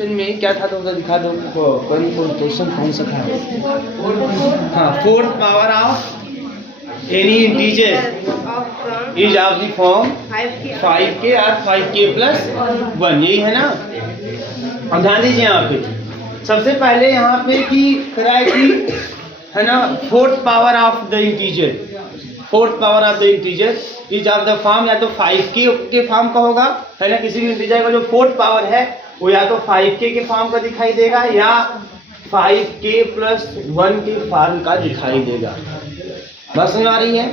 Question में क्या था तो दिखा दो, क्वेश्चन कौन सा था? हाँ, fourth power of any integer is of the form 5k और 5k प्लस 1, यही है ना। अब ध्यान दीजिए यहाँ पे सबसे पहले यहाँ पे कि कराए कि है ना, fourth power of the integer, fourth power of the integer is of the form, या तो 5k के फॉर्म का होगा है ना, किसी भी इंटीजर का जो फोर्थ पावर है वो या तो 5k के फॉर्म का दिखाई देगा या 5k प्लस 1 के फॉर्म का दिखाई देगा। बात समझ आ रही है?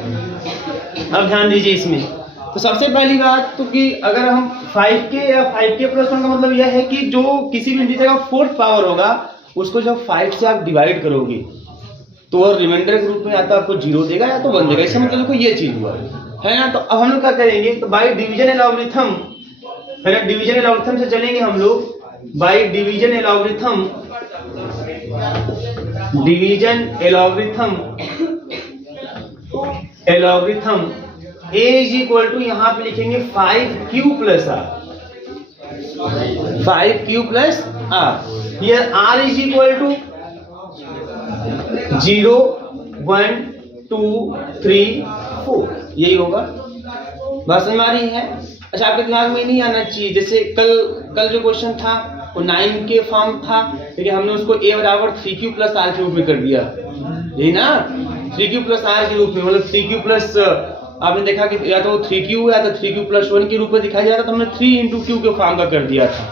अब ध्यान दीजिए इसमें, तो सबसे पहली बात तो कि अगर हम 5k या 5k प्लस 1 का मतलब यह है कि जो किसी भी इंटीजर का फोर्थ पावर होगा उसको जब 5 से आप डिवाइड करोगे तो वो रिमाइंडर के रूप में या तो आपको 0 देगा या तो 1 देगा। इसका मतलब देखो ये चीज हुआ है ना। तो अब हम लोग क्या करेंगे, तो बाई डिवीजन एल्गोरिथम है ना, डिवीजन एल्गोरिथम से चलेंगे हम लोग। By division algorithm, division algorithm A is equal to यहाँ पे लिखेंगे 5q plus r, 5q plus r। Here r is equal to 0 1 2 3 4, यही होगा। बात समझ आ रही है? अच्छा, आपके दिमाग में नहीं आना चाहिए, जैसे कल जो क्वेश्चन था वो 9 के फॉर्म था, लेकिन हमने उसको a बराबर 3q प्लस r के रूप में कर दिया, यही ना, 3q प्लस r के रूप में, मतलब 3q प्लस, आपने देखा कि या तो 3q या तो 3q प्लस 1 के रूप में दिखाई जा रहा था, तो हमने 3 into q के फॉर्म का कर दिया था।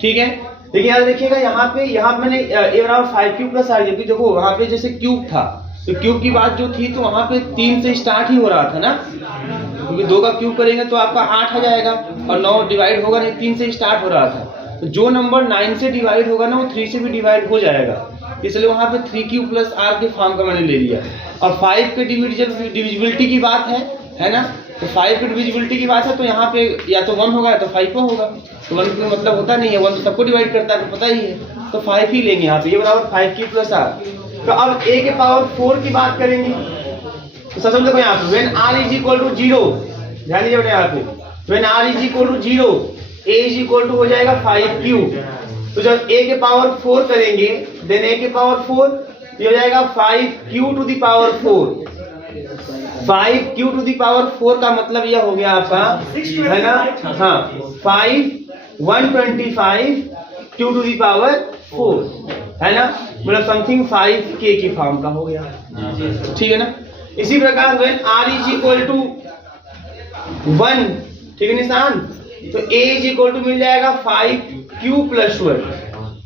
ठीक है, लेकिन यार देखिएगा यहाँ पे मैंने a बराबर 5q प्लस r, जबकि देखो वहाँ पे जैसे क्यूब था तो क्यूब की बात जो थी तो वहाँ पे 3 से स्टार्ट ही हो रहा था ना, क्योंकि 2 का क्यूब करेंगे तो आपका 8 आ जाएगा और 9 डिवाइड होगा नहीं, 3 से स्टार्ट हो रहा था। तो जो नंबर 9 से डिवाइड होगा ना वो 3 से भी डिवाइड हो जाएगा, इसलिए वहाँ पे 3q प्लस r के फॉर्म का मैंने ले लिया। और 5 के डिविजिबिलिटी की बात है ना, तो 5 की डिविजिबिलिटी की बात है तो यहाँ पे या तो 1 होगा या तो 5 होगा, तो 1 का मतलब होता नहीं है, 1 तो सबको डिवाइड करता है, तो पता ही है, तो 5 ही लेंगे यहाँ पे, ये बराबर 5q प्लस r। तो अब a के पावर 4 की बात करेंगे, तो सब देखो यहाँ पे when r is equal to 0, ध्यान दीजिए बेटा यहाँ पे when r is equal to 0 a is equal to हो जाएगा 5q। तो जब a के पावर 4 करेंगे देन a के पावर 4 ये हो जाएगा 5q to the power 4, 5q to the power 4 का मतलब यह हो गया आपका है ना, हाँ 5 125 q टू द पावर 4 है ना, मतलब समथिंग 5k की फॉर्म का हो गया, ठीक है ना। इसी प्रकार when r is equal to 1, ठीक है निशान, तो a इज इक्वल टू मिल जाएगा 5q प्लस 1।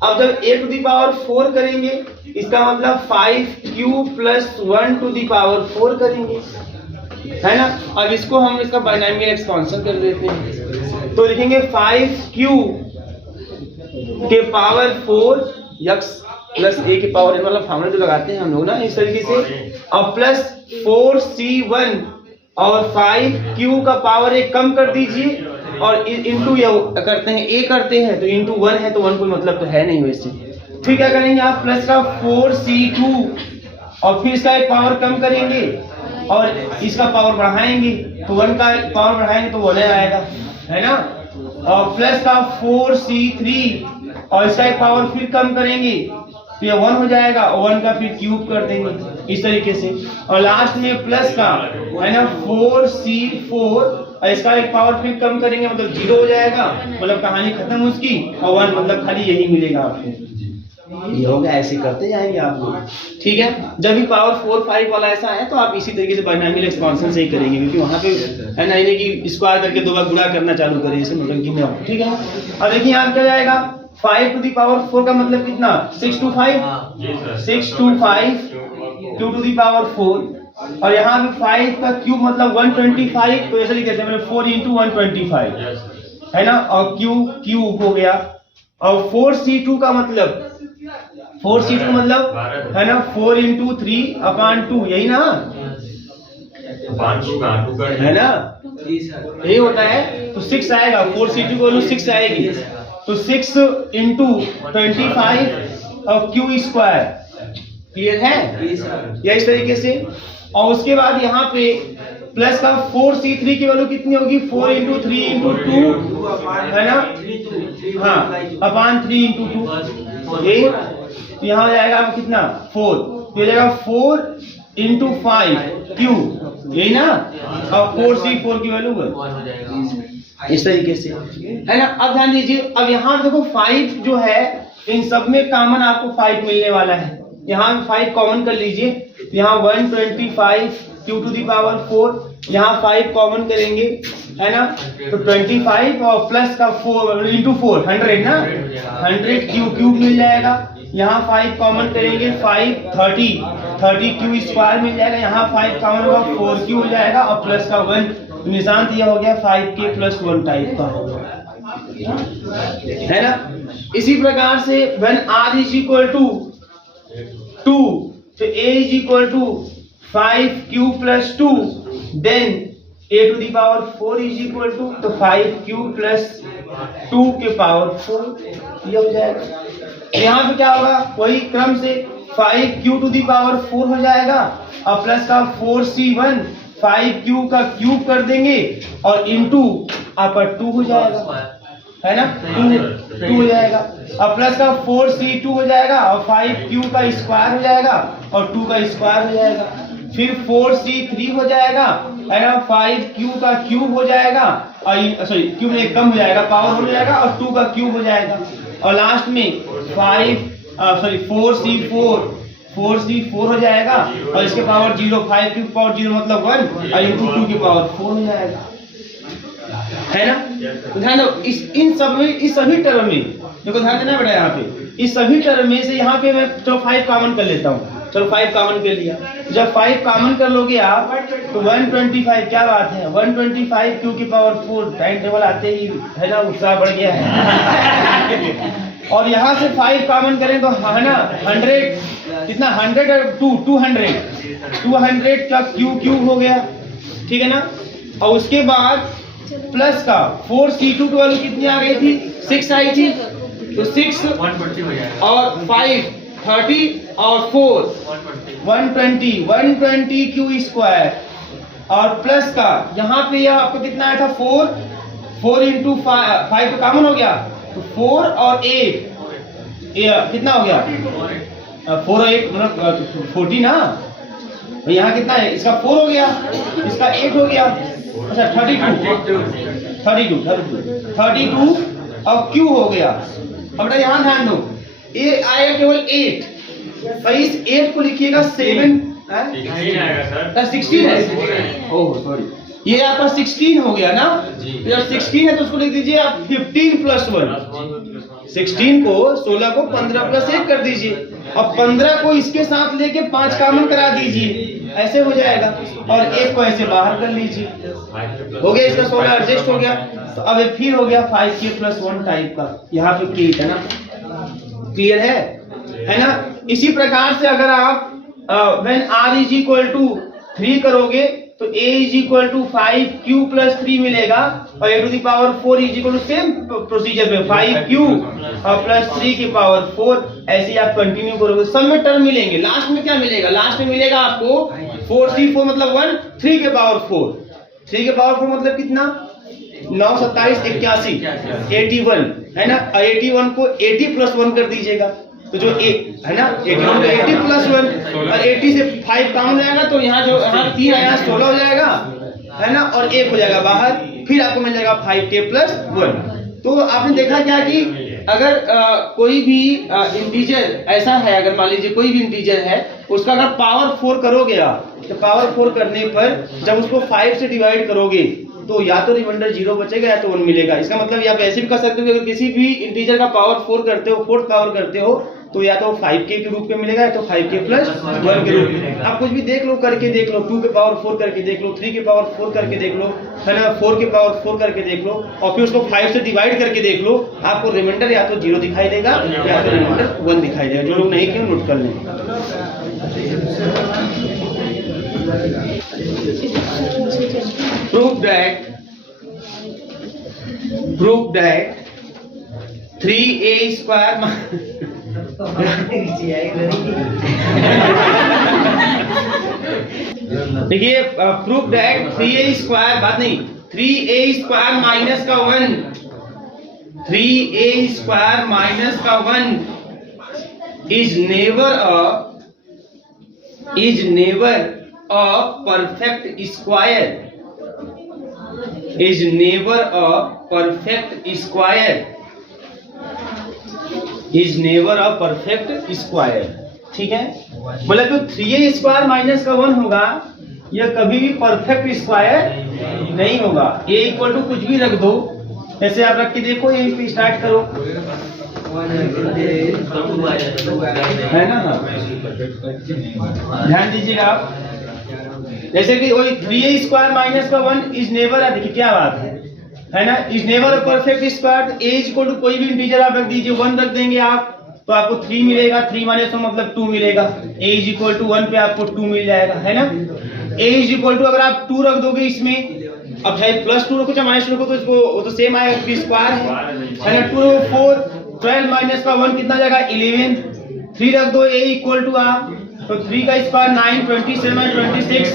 अब जब a टू द पावर 4 करेंगे इसका मतलब 5q plus 1 to the power 4 करेंगे, है ना। अब इसको हम इसका बाइनॉमियल एक्सपेंशन कर देते हैं, तो लिखेंगे 5q के पावर 4 x प्लस a के पावर n, मतलब फॉर्मूला जो लगाते हैं हम लोग ना इस तरीके से, और प्लस 4c1 और 5q का पावर 1 कम कर दीजिए और इंटू करते हैं a करते हैं, तो इंटू 1 है तो 1 कोई मतलब तो है नहीं वैसे। फिर क्या करेंगे आप प्लस का 4c2 और फिर इसका एक पावर कम करेंगे और इसका पावर बढ़ाएंगे, तो 1 का पावर बढ़ाएंगे तो 1 आएगा, है ना। और प्लस का 4c3 और इसका एक पावर फिर कम करेंगे तो ये 1 हो जाएगा और 1 का फिर क्यूब कर देंगे इस तरीके से, और लास्ट में प्लस का है ना 4c4 और इसका एक पावर फिर कम करेंगे मतलब 0 हो जाएगा, मतलब कहानी खत्म उसकी, और 1 मतलब खाली यही मिलेगा आपको। ये होगा, ऐसे करते जाएंगे आप लोग, ठीक है। जब भी पावर 4 5 वाला ऐसा है तो आप इसी तरीके से बाइनॉमियल एक्सपेंशन से ही करेंगे, क्योंकि वहां पे है ना नहीं कि स्क्वायर करके 2 बार गुणा करना चालू करें, इसे मतलब कि नहीं, ठीक है। अब देखिए यहाँ क्या जाएगा 5 टू द पावर 4 का मतलब कितना 6 to 5, 6 to 5 2 to the power 4, और यहाँ पे 5 का क्यूब मतलब 125, तो ऐसे लिख देते हैं मतलब 4 into 125 है ना, और क्यूब हो गया। और 4c2 का मतलब 4c2 मतलब है ना 4 into 3/2, यही ना है ना, यही होता है, तो 6 आएगा, 4c2 की वैल्यू 6 आएगी, तो 6 into 25 और q स्क्वायर, क्लियर है या इस तरीके से। और उसके बाद यहाँ पे प्लस का 4c3 की वैल्यू कितनी होगी 4 into 3 into 2 है ना, हाँ अपॉन 3 इंटू 2 यही, तो यहाँ हो जाएगा आपका कितना 4, तो हो जाएगा 4 इंटू 5 क्यू, यही ना, और 4c4 की वैल्यू 1 हो जाएगा इस तरीके से, है ना। अब ध्यान दीजिए, अब यहाँ देखो 5 जो है इन सब में कॉमन आपको 5 मिलने वाला है, यहाँ 5 कॉमन कर लीजिए, यहाँ 125 q टू दी पावर 4, यहाँ 5 कॉमन करेंगे, है ना, तो 25 और प्लस का 4 इंटू 4 100 ना, 100 क्यूब मिल जाएगा, यहाँ 5 कॉमन करेंगे 30 क्यू स्क्वायर मिल जाएगा, यहाँ 5 कॉमन होगा 4q हो जाएगा और प्लस का 1, तो निशान दिया हो गया 5k प्लस 1 टाइप का, है ना। इसी प्रकार से when r is equal to 2, तो a is equal to 5q plus 2, then a to the power 4 is equal to, तो 5q plus 2 के पावर 4 ये हो जाएगा। यहाँ पे क्या होगा, वही क्रम से 5q to the power 4 हो जाएगा और प्लस का 4c1 5q का क्यूब कर देंगे और इंटू आपका 2 हो जाएगा, है ना, 2 हो जाएगा और प्लस का 4c2 हो जाएगा और 5q का स्क्वायर हो जाएगा और 2 का स्क्वायर हो जाएगा, फिर 4c3 हो जाएगा, है ना, 5q का क्यूब हो जाएगा और सॉरी क्यूब में कम हो जाएगा, पावर हो जाएगा और 2 का क्यूब हो जाएगा और लास्ट में 4c4 हो जाएगा और इसके पावर 0, 5 की पावर 0 मतलब 1 और इंटू 2 की पावर 4 हो जाएगा, है ना। ध्यान दो, इन सब में, इस सभी टर्म में देखो, ध्यान देना बेटा, यहाँ पे इस सभी टर्म में से यहाँ पे मैं तो 5 कॉमन कर लेता हूँ, चलो 5 कॉमन कर लिया, जब 5 कॉमन कर लोगे आप तो 125, क्या बात है, 125 क्यू की पावर 4, टाइम टेबल आते ही, है ना, उत्साह बढ़ गया है और यहाँ से 5 कॉमन करें तो, है ना, 100 कितना, 100 और 200 का क्यूब हो गया, ठीक है ना, और उसके बाद प्लस का 4c2 की वैल्यू कितनी आ गई थी, 6 आई थी, तो 6 और 5 30 और 4 120 क्यू स्क्वायर और प्लस का यहाँ पे यह आपको कितना आया था 4 इंटू 5 तो कॉमन हो गया, तो 4 और 8 कितना हो गया, 4 और 8 मतलब 40 ना, तो यहाँ कितना है, इसका 4 हो गया, इसका 8 हो गया, अच्छा 32 और क्यू हो गया। अब यहाँ ध्यान दो, ये आएगा केवल 8 और इस 8 को लिखिएगा 7 16 है, ओह सॉरी, ये आपका 16 हो गया ना, तो जब 16 है तो उसको लिख दीजिए आप 15 प्लस 1, 16 को 16 को 15 प्लस 1 कर दीजिए और 15 को इसके साथ लेके 5 कॉमन करा दीजिए, ऐसे हो जाएगा और 1 को ऐसे बाहर कर लीजिए, हो गया, इसका 16 एडजस्ट हो गया, तो अब फिर हो गया 5k प्लस 1 टाइप का, यहाँ पे k है ना, क्लियर है ना। इसी प्रकार से अगर आप when r is equal to 3 करोगे तो a is equal to 5q plus 3 मिलेगा और a to the power 4 is equal to same procedure पे 5q और प्लस 3 की पावर 4, ऐसे आप कंटिन्यू करोगे, सब में टर्म मिलेंगे, लास्ट में क्या मिलेगा, लास्ट में मिलेगा आपको 4c4 मतलब 1, 3 के पावर 4, 3 के पावर 4 मतलब कितना, 9 27 81 81, है ना, 81 को 80 प्लस 1 कर दीजिएगा, तो जो है ना 81 को 80 प्लस 1 और 80 से 5 कम हो जाएगा, तो यहाँ जो यहाँ 3 आया 16 हो जाएगा, है ना, और 1 हो जाएगा बाहर, फिर आपको मिल जाएगा 5k प्लस 1। तो आपने देखा क्या कि अगर कोई भी इंटीजर ऐसा है, अगर मान लीजिए कोई भी इंटीजर है, उसका अगर पावर 4 करोगे आप, तो पावर 4 करने पर जब उसको 5 से डिवाइड करोगे तो या तो रिमाइंडर 0 बचेगा या तो 1 मिलेगा। इसका मतलब आप ऐसे भी कर सकते हो कि अगर किसी भी इंटीजर का पावर 4 करते हो, 4th पावर करते हो, तो या तो 5k के रूप में मिलेगा या तो 5k प्लस 1 के रूप में। आप कुछ भी देख लो, करके देख लो, 2 के पावर 4 करके देख लो, 3 के पावर 4 करके देख लो, है ना, 4 के पावर 4 करके देख लो और फिर उसको 5 से डिवाइड करके देख लो, आपको रिमाइंडर या तो 0 दिखाई देगा या तो रिमाइंडर 1 दिखाई देगा। जो लोग नहीं किए नोट कर लें। Prove that 3a square देखिए, प्रूफ दैट 3a स्क्वायर, बात नहीं, 3a स्क्वायर माइनस का 1, 3a² माइनस का 1 is never a perfect square, is never a perfect square, is never a perfect square. ठीक है, मतलब जो 3a² माइनस का 1 होगा यह कभी भी परफेक्ट स्क्वायर नहीं होगा। a इक्वल टू कुछ भी रख दो, ऐसे आप रख के देखो, यहीं पे स्टार्ट करो, है ना। ध्यान दीजिएगा आप, जैसे कि वही 3a² माइनस का 1 इज नेवर, देखिए क्या बात है ना, is never a perfect square. a equal to कोई भी इंटीजर आप रख दीजिए, 1 रख देंगे आप तो आपको 3 मिलेगा, 3 माइनस तो मतलब 2 मिलेगा। a इज इक्वल टू 1 पे आपको 2 मिल जाएगा, है ना। a इज इक्वल टू अगर आप 2 रख दोगे इसमें, अब चाहे +2 रखो चाहे -2 रखो तो इसको वो तो सेम आएगा क्योंकि स्क्वायर है ना। 2 4 12 माइनस का 1 कितना जाएगा 11, 3 रख दो a इक्वल टू आप तो 3 का स्क्वायर 9, 27, 26।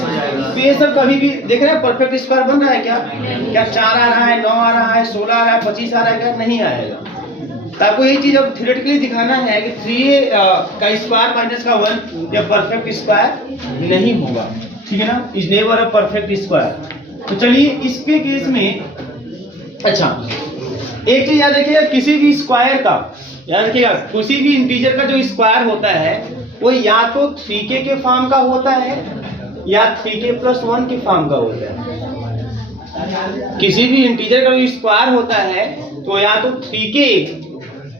तो ये सब कभी भी देख रहे हैं परफेक्ट स्क्वायर बन रहा है क्या? क्या 4 आ रहा है, 9 आ रहा है, 16 आ रहा है, 25 आ रहा है? क्या नहीं आएगा। तो आपको यही चीज अब थ्योरेटिकली दिखाना है कि 3a का स्क्वायर माइनस का 1 यह परफेक्ट स्क्वायर नहीं होगा, ठीक है ना, is never a perfect square. तो चलिए इसके केस में, अच्छा एक चीज याद रखिएगा, किसी भी स्क्वायर का याद रखिएगा, किसी भी इंटीजर का जो स्क्वायर होता है वो या तो 3k के फॉर्म का होता है या 3k+1 के फॉर्म का होता है। किसी भी इंटीजर का जो स्क्वायर होता है तो या तो 3k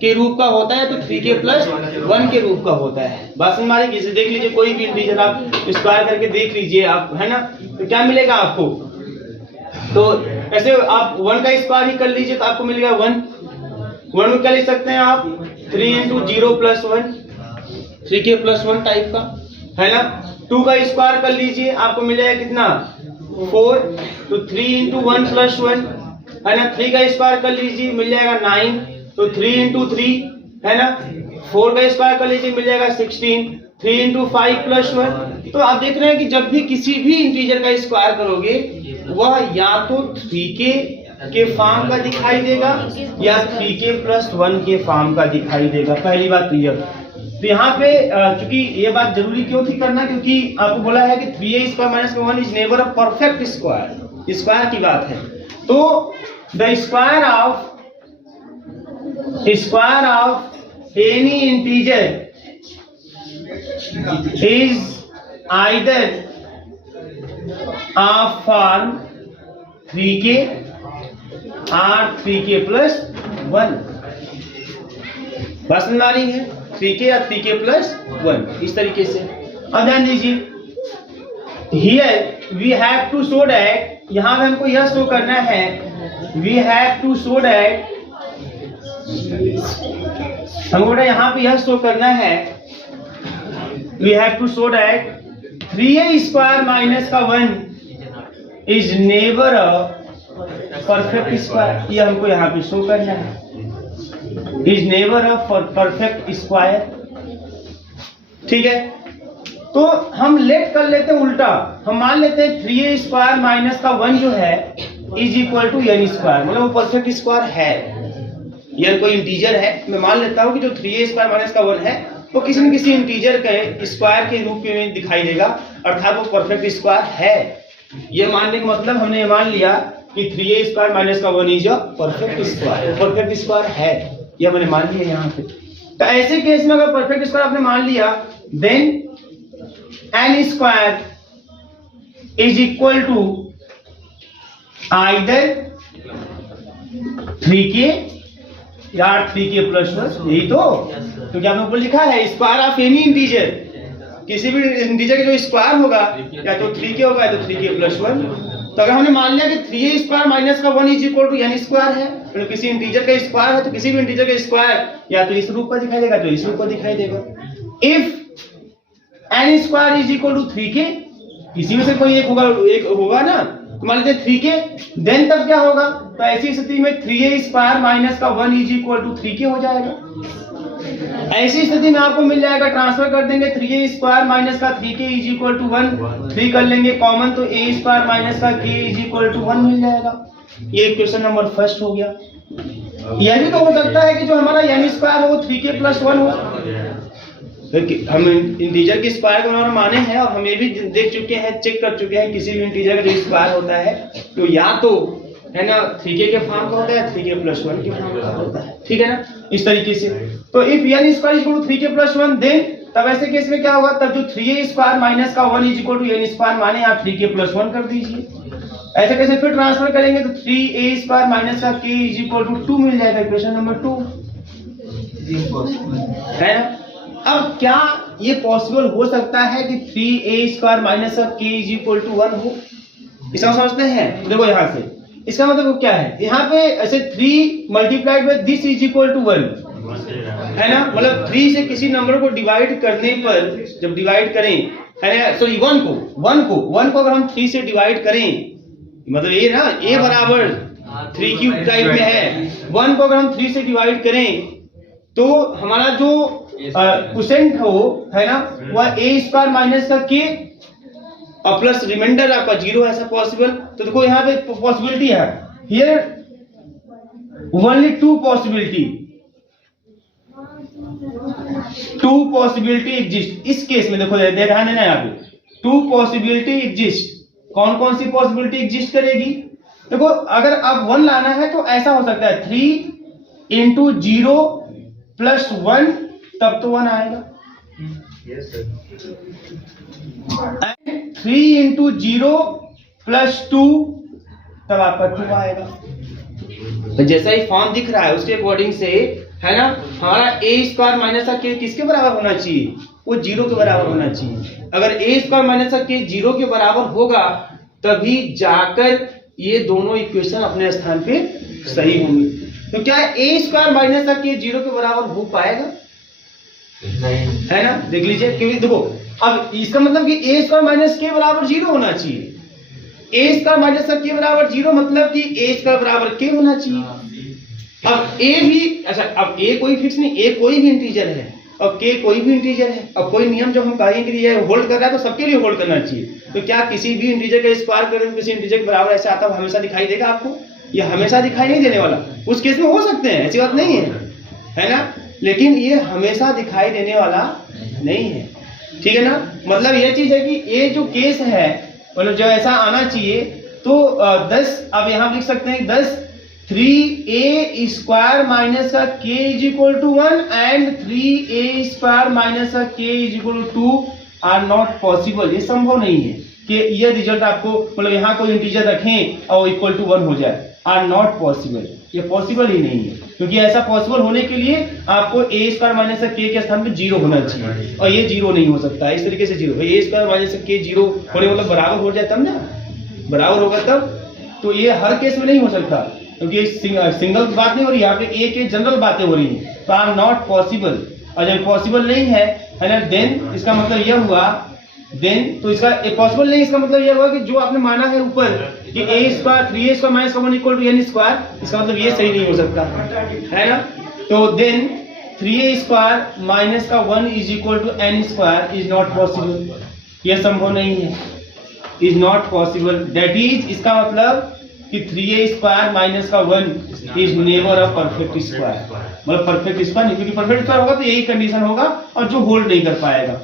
के रूप का होता है तो 3k+1 के रूप का होता है। बात समझ में आ रही है? किसी देख लीजिए, कोई भी इंटीजर आप स्क्वायर करके देख लीजिए आप, है ना, तो क्या मिलेगा आपको, तो ऐसे आप 1 का स्क्वायर ही कर लीजिए तो आपको मिलेगा 1 में क्या लिख सकते हैं आप 3 × 0+1, 3k+1 टाइप का, है ना। 2 का स्क्वायर कर लीजिए आपको मिलेगा कितना 4, तो 3 × 1+1, है ना। 3 का स्क्वायर कर लीजिए मिल जाएगा 9, तो 3 × 3, है ना। 4 का स्क्वायर कर लीजिए मिल जाएगा 16, 3 × 5+1। तो आप देख रहे हैं कि जब भी किसी भी इंटीजर का स्क्वायर करोगे वह या तो 3k के फॉर्म का दिखाई देगा या 3k+1 के फॉर्म का दिखाई देगा। पहली बात तो यह, तो यहाँ पे चूंकि ये बात जरूरी क्यों थी करना, क्योंकि आपको बोला है कि 3a² - 1 is never a perfect square, square की बात है। तो the square of any integer is either of form 3k और 3k+1। बात समझ में आ रही है? 3k या 3k+1 इस तरीके से। अब ध्यान दीजिए, here we have to show that, यहां पे हमको यह शो करना है, we have to show that, हमको यहाँ पे यह शो करना है, we have to show that 3a² - 1 is never a perfect square. ये हमको यहाँ पे शो करना है, is never a perfect square, ठीक है। तो हम लेट कर लेते हैं उल्टा, हम मान लेते हैं 3a² - 1 जो है इज इक्वल टू n², मतलब वो परफेक्ट स्क्वायर है। यह कोई इंटीजर है, मैं मान लेता हूं कि जो 3a² - 1 है वो किसी न किसी इंटीजर के स्क्वायर के रूप में दिखाई देगा, अर्थात वो परफेक्ट स्क्वायर है। ये मानने का मतलब हमने ये मान लिया कि 3a² - 1 is a perfect square, perfect square है, यह मैंने मान लिया यहाँ पे। तो ऐसे केस में अगर परफेक्ट स्क्वायर आपने मान लिया, then n² is equal to either 3k या 3k+1, यही तो, क्योंकि आपने ऊपर लिखा है स्क्वायर ऑफ एनी इंटीजर, किसी भी इंटीजर का जो स्क्वायर होगा या तो 3k होगा या तो 3k+1। तो अगर हमने मान लिया कि 3a² - 1 is equal to n² है, तो किसी इंटीजर का स्क्वायर है तो किसी भी इंटीजर का स्क्वायर या तो इस रूप का दिखाई देगा तो इस रूप का दिखाई देगा। If n² is equal to 3k, इसी में से कोई एक होगा ना, तो मान लेते 3k, देन तब क्या होगा, तो ऐसी स्थिति में 3a² - 1 is equal to 3k हो जाएगा। ऐसी स्थिति में आपको मिल जाएगा, ट्रांसफर कर देंगे 3a² - 3k is equal to 1, 3 कर लेंगे कॉमन तो a² - k is equal to 1 मिल जाएगा। ये क्वेश्चन नंबर फर्स्ट हो गया। यह भी तो हो सकता है कि जो हमारा n स्क्वायर हो वो 3k + 1 हो। हम इंटीजर के स्क्वायर को हमारा माने हैं और हम ये भी देख चुके हैं, चेक कर चुके हैं, किसी भी इंटीजर का जो स्क्वायर होता है तो या तो है ना 3k के फॉर्म का होता है, 3k + 1 के फॉर्म का होता है, ठीक है ना, इस तरीके से। तो if n square equal to 3k + 1 then तब ऐसे केस में क्या होगा, तब जो 3a स्क्वायर माइनस का 1 is equal to n square माने आप 3k + 1 कर दीजिए। ऐसे कैसे फिर ट्रांसफर करेंगे तो 3a स्क्वायर माइनस का k इज इक्वल टू 2 मिल जाएगा, इक्वेशन नंबर 2 है ना। अब क्या ये पॉसिबल हो सकता है कि 3a स्क्वायर माइनस का k इज इक्वल टू 1 हो? इसका समझते हैं, देखो यहाँ से इसका मतलब क्या है, यहाँ पे ऐसे 3 multiplied by this is equal to 1 है ना, मतलब 3 से किसी नंबर को डिवाइड करने पर जब डिवाइड करें है ना, सॉरी 1 को अगर हम 3 से डिवाइड करें मतलब ये ना a बराबर 3 क्यूब टाइप में है, 1 को अगर हम 3 से डिवाइड करें तो हमारा जो क्वोशिएंट हो है ना वह a स्क्वायर माइनस का k और प्लस रिमाइंडर आपका 0 ऐसा पॉसिबल। तो देखो यहाँ पे पॉसिबिलिटी है, हियर ओनली 2 पॉसिबिलिटी एग्जिस्ट। इस केस में देखो ध्यान है ना, यहाँ पे 2 पॉसिबिलिटी एग्जिस्ट। कौन कौन सी पॉसिबिलिटी एग्जिस्ट करेगी, देखो अगर अब 1 लाना है तो ऐसा हो सकता है 3 × 0 + 1 तब तो 1 आएगा, यस सर। 3 × 0 + 2 तब आपका 2 आएगा। तो जैसा ही फॉर्म दिख रहा है उसके अकॉर्डिंग से है ना हमारा a स्क्वायर माइनस का k किसके बराबर होना चाहिए, वो 0 के बराबर होना चाहिए। अगर a स्क्वायर माइनस का k 0 के बराबर होगा तभी जाकर ये दोनों इक्वेशन अपने स्थान पे सही होंगी। तो क्या a स्क्वायर माइनस का k 0 के बराबर हो पाएगा? नहीं है ना, देख लीजिए, क्योंकि देखो अब इसका मतलब कि a स्क्वायर माइनस k बराबर 0 होना चाहिए। a स्क्वायर माइनस का k बराबर 0 मतलब कि a स्क्वायर बराबर k होना चाहिए। अब a भी अच्छा, अब a कोई फिक्स नहीं, a कोई भी इंटीजर है और k कोई भी इंटीजर है। अब कोई नियम जब हम कहेंगे कि ये होल्ड कर रहा है तो सबके लिए होल्ड करना चाहिए। तो क्या किसी भी इंटीजर का स्क्वायर करें किसी इंटीजर के बराबर ऐसे आता हमेशा दिखाई देगा आपको? ये हमेशा दिखाई नहीं देने वाला। उस केस में हो सकते हैं, ऐसी बात नहीं है ना, लेकिन ये हमेशा दिखाई देने वाला नहीं है, ठीक है ना। मतलब ये चीज है कि ये जो केस है मतलब जो ऐसा आना चाहिए तो 10 अब यहाँ लिख सकते हैं 10 3a स्क्वायर माइनस का k is equal to 1 and 3a square minus का k is equal to 2 are not possible. ये संभव नहीं है कि ये रिजल्ट आपको मतलब यहाँ कोई इंटीजर रखें और इक्वल टू 1 हो जाए, आर नॉट पॉसिबल। ये पॉसिबल ही नहीं है, क्योंकि ऐसा पॉसिबल होने के लिए आपको a स्क्वायर माइनस का k के स्थान पे 0 होना चाहिए और ये 0 नहीं हो सकता है। इस तरीके से 0 a स्क्वायर माइनस का k 0 होने मतलब बराबर हो जाए तब ना, बराबर होगा तब। तो ये हर केस में नहीं हो सकता क्योंकि सिंगल बात नहीं हो रही, यहाँ पे a के जनरल बातें हो रही हैं, तो आर नॉट पॉसिबल। और जब पॉसिबल नहीं है ना देन इसका मतलब यह हुआ देन तो इसका पॉसिबल नहीं, इसका मतलब यह हुआ कि जो आपने माना है ऊपर कि a square 3a square minus का 1 इक्वल टू n स्क्वायर, इसका मतलब ये सही नहीं हो सकता है ना। तो देन 3a स्क्वायर माइनस का 1 is equal to n square is not possible. यह संभव नहीं है, is not possible. That is इसका मतलब कि 3a स्क्वायर माइनस का 1 is never a perfect square. मतलब परफेक्ट स्क्वायर नहीं, क्योंकि परफेक्ट स्क्वायर होगा तो यही कंडीशन होगा और जो होल्ड नहीं कर पाएगा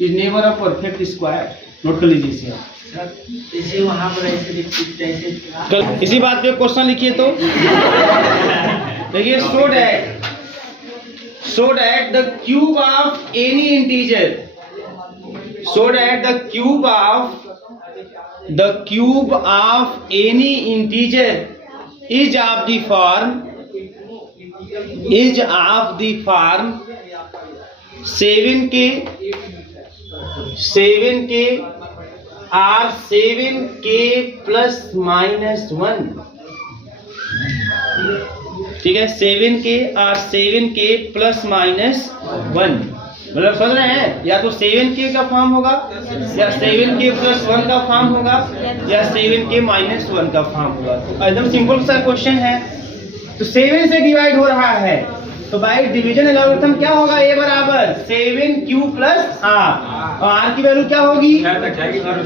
is never a perfect square. Note कर लीजिए इसे वहां पर ऐसे इसी बात पे क्वेश्चन लिखिए तो देखिए so that the cube of any integer, so that the cube of any integer is of the form 7k or 7k plus minus 1, ठीक है, 7k और 7k प्लस माइनस 1। मतलब समझ रहे हैं, या तो 7k का फॉर्म होगा या 7k प्लस 1 का फॉर्म होगा या 7k माइनस 1 का फॉर्म होगा। एकदम सिंपल सा क्वेश्चन है। तो 7 से डिवाइड हो रहा है तो बाय डिवीजन एल्गोरिथम क्या होगा, a बराबर 7q प्लस r और r की वैल्यू क्या होगी, r इक्वल टू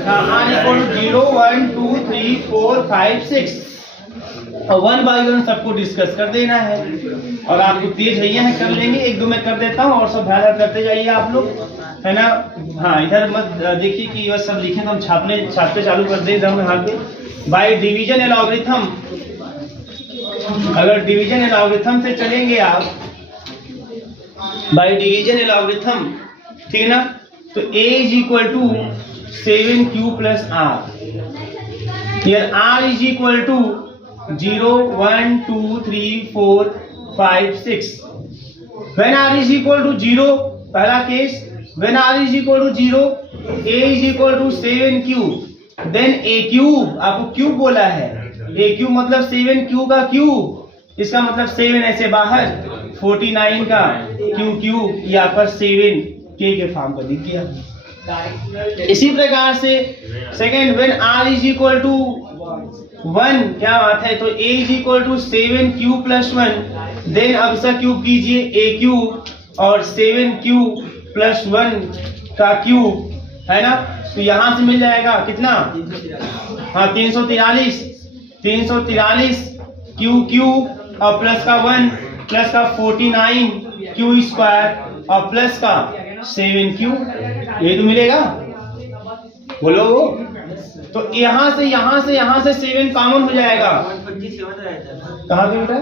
0 1 2 3 4 5 6 और 1 बाई 1 सबको डिस्कस कर देना है। और आपको तेज भैया है कर लेंगे, एक दो मैं कर देता हूँ और सब ध्यान करते जाइए आप लोग, है ना। हाँ इधर मत देखिए कि ये सब लिखे तो हम छापते चालू कर दे हम यहाँ पे। बाय डिवीजन एंड लॉगरिथम, अगर डिवीजन एंड लॉगरिथम से चलेंगे आप, बाय डिवीजन एंड लॉगरिथम, ठीक है ना, तो a is equal to 7q plus r। Here r is equal to 0 1 2 3 4 5 6। When r is equal to 0, पहला case, when r is equal to 0, a is equal to 7q, then a cube, आपको cube बोला है, a cube मतलब 7q का cube, इसका मतलब 7 ऐसे बाहर, 49 का क्यूब, यहाँ पर 7k के फॉर्म पर लिख दिया। इसी प्रकार से second, when r is equal to 1, क्या बात है, तो a is equal to 7q plus 1, then अब इसका क्यूब कीजिए a क्यूब और 7q प्लस 1 का क्यूब, है ना। तो यहाँ से मिल जाएगा कितना, हाँ 343 क्यूब और प्लस का 1 प्लस का 49 क्यू स्क्वायर और प्लस का 7q, ये तो मिलेगा, बोलो। तो यहाँ से 7 कॉमन हो जाएगा, कहाँ पे बेटा,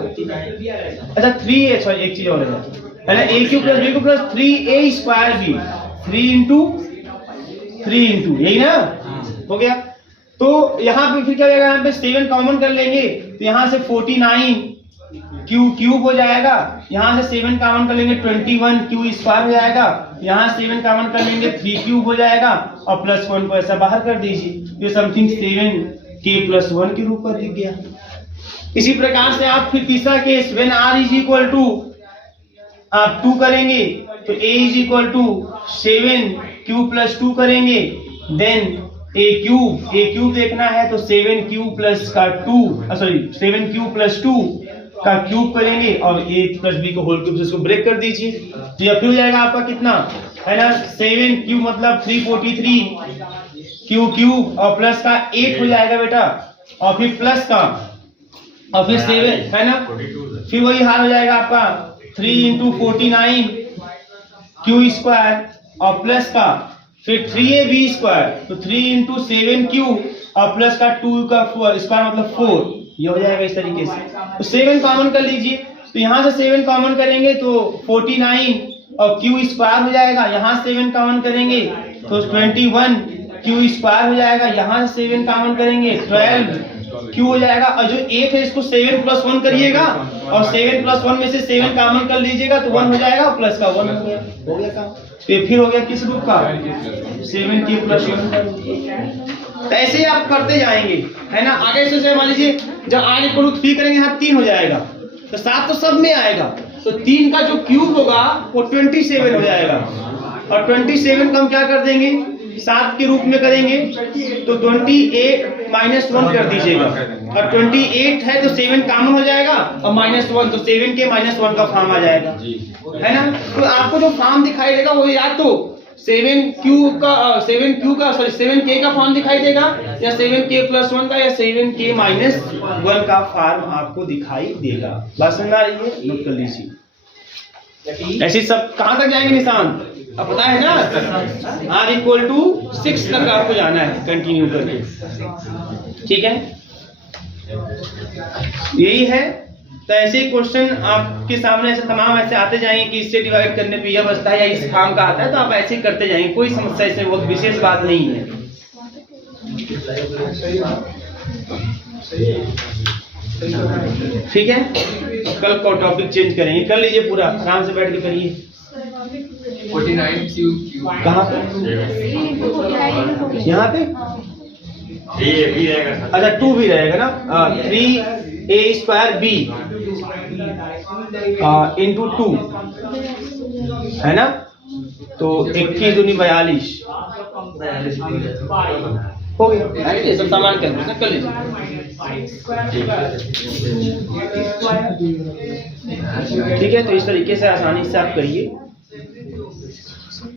अच्छा 3 सॉरी एक चीज और है ना, a cube plus b cube plus 3a square b, 3 into यही ना, हो गया। तो यहाँ पे फिर क्या हो जाएगा, यहाँ पे 7 कॉमन कर लेंगे तो यहाँ से 49 क्यूब हो जाएगा, यहाँ से 7 कॉमन कर लेंगे 21 क्यू स्क्वायर हो जाएगा, यहाँ 7 कॉमन कर लेंगे 3 क्यूब हो जाएगा और प्लस 1 को ऐसा बाहर कर दीजिए, ये समथिंग 7k प्लस 1 के रूप में दिख गया। इसी प्रकार से आप फिर तीसरा case, when r is equal to आप 2 करेंगे तो a is equal to 7q plus 2 करेंगे, देन a क्यूब देखना है तो 7q प्लस का 2 सॉरी 7q प्लस 2 का क्यूब करेंगे और a प्लस b को होल क्यूब से इसको ब्रेक कर दीजिए, तो यह फिर हो जाएगा आपका कितना, है ना, 7q मतलब 343 क्यूब और प्लस का 8 हो जाएगा बेटा, और फिर प्लस का और फिर 7, है ना, फिर वही हाल हो जाएगा आपका 3 इंटू 49 क्यू स्क्वायर और प्लस का फिर 3ab स्क्वायर, तो 3 इंटू 7q और प्लस का 2 का स्क्वायर मतलब 4, ये हो जाएगा इस तरीके से। तो 7 कॉमन कर लीजिए, तो यहाँ से 7 कॉमन करेंगे तो 49 और क्यू स्क्वायर हो जाएगा, यहाँ 7 कॉमन करेंगे तो 21 क्यू स्क्वायर हो जाएगा, यहाँ से 7 कॉमन करेंगे 12 क्यू हो जाएगा, और जो 8 है इसको 7 प्लस 1 करिएगा और 7 प्लस 1 में से 7 कॉमन कर लीजिएगा तो 1 हो जाएगा और प्लस का 1 हो गया काम। तो फिर हो गया किस रूप का, 7k प्लस 1। तो ऐसे आप करते जाएंगे, है ना। आगे से मान लीजिए जब r इक्वल टू 3 करेंगे यहाँ 3 हो जाएगा, तो 7 तो सब में आएगा, तो 3 का जो क्यूब होगा वो 27 हो जाएगा, और 27 को हम क्या कर देंगे 7 के रूप में करेंगे तो 28 माइनस 1 कर दीजिएगा, और 28 है तो 7 कॉमन हो जाएगा और -1 तो 7 के -1 का फॉर्म आ जाएगा, है ना। तो आपको जो फॉर्म दिखाई देगा वो या तो 7k का फॉर्म दिखाई देगा या 7k प्लस 1 का या 7k माइनस 1 का फॉर्म आपको दिखाई देगा। बात समझ आ रही है, नोट कर लीजिए। ऐसे सब कहां तक जाएंगे निशान, अब पता है ना, r इक्वल टू 6 तक आपको जाना है कंटिन्यू करके, ठीक है, यही है। तो ऐसे क्वेश्चन आपके सामने ऐसे तमाम ऐसे आते जाएंगे कि इससे डिवाइड करने पे यह बचता है या इस काम का आता है, तो आप ऐसे करते जाएंगे, कोई समस्या इसमें बहुत विशेष बात नहीं है, ठीक है। कल को टॉपिक चेंज करेंगे, कर लीजिए पूरा आराम से बैठ के करिए। 49 कहाँ पे, यहाँ पे, अच्छा 2 भी रहेगा ना, 3a स्क्वायर b इंटू 2, है ना, तो 21 दूनी 42 हो गया, ये सब सामान कर लीजिए। ठीक है, तो इस तरीके से आसानी से आप करिए।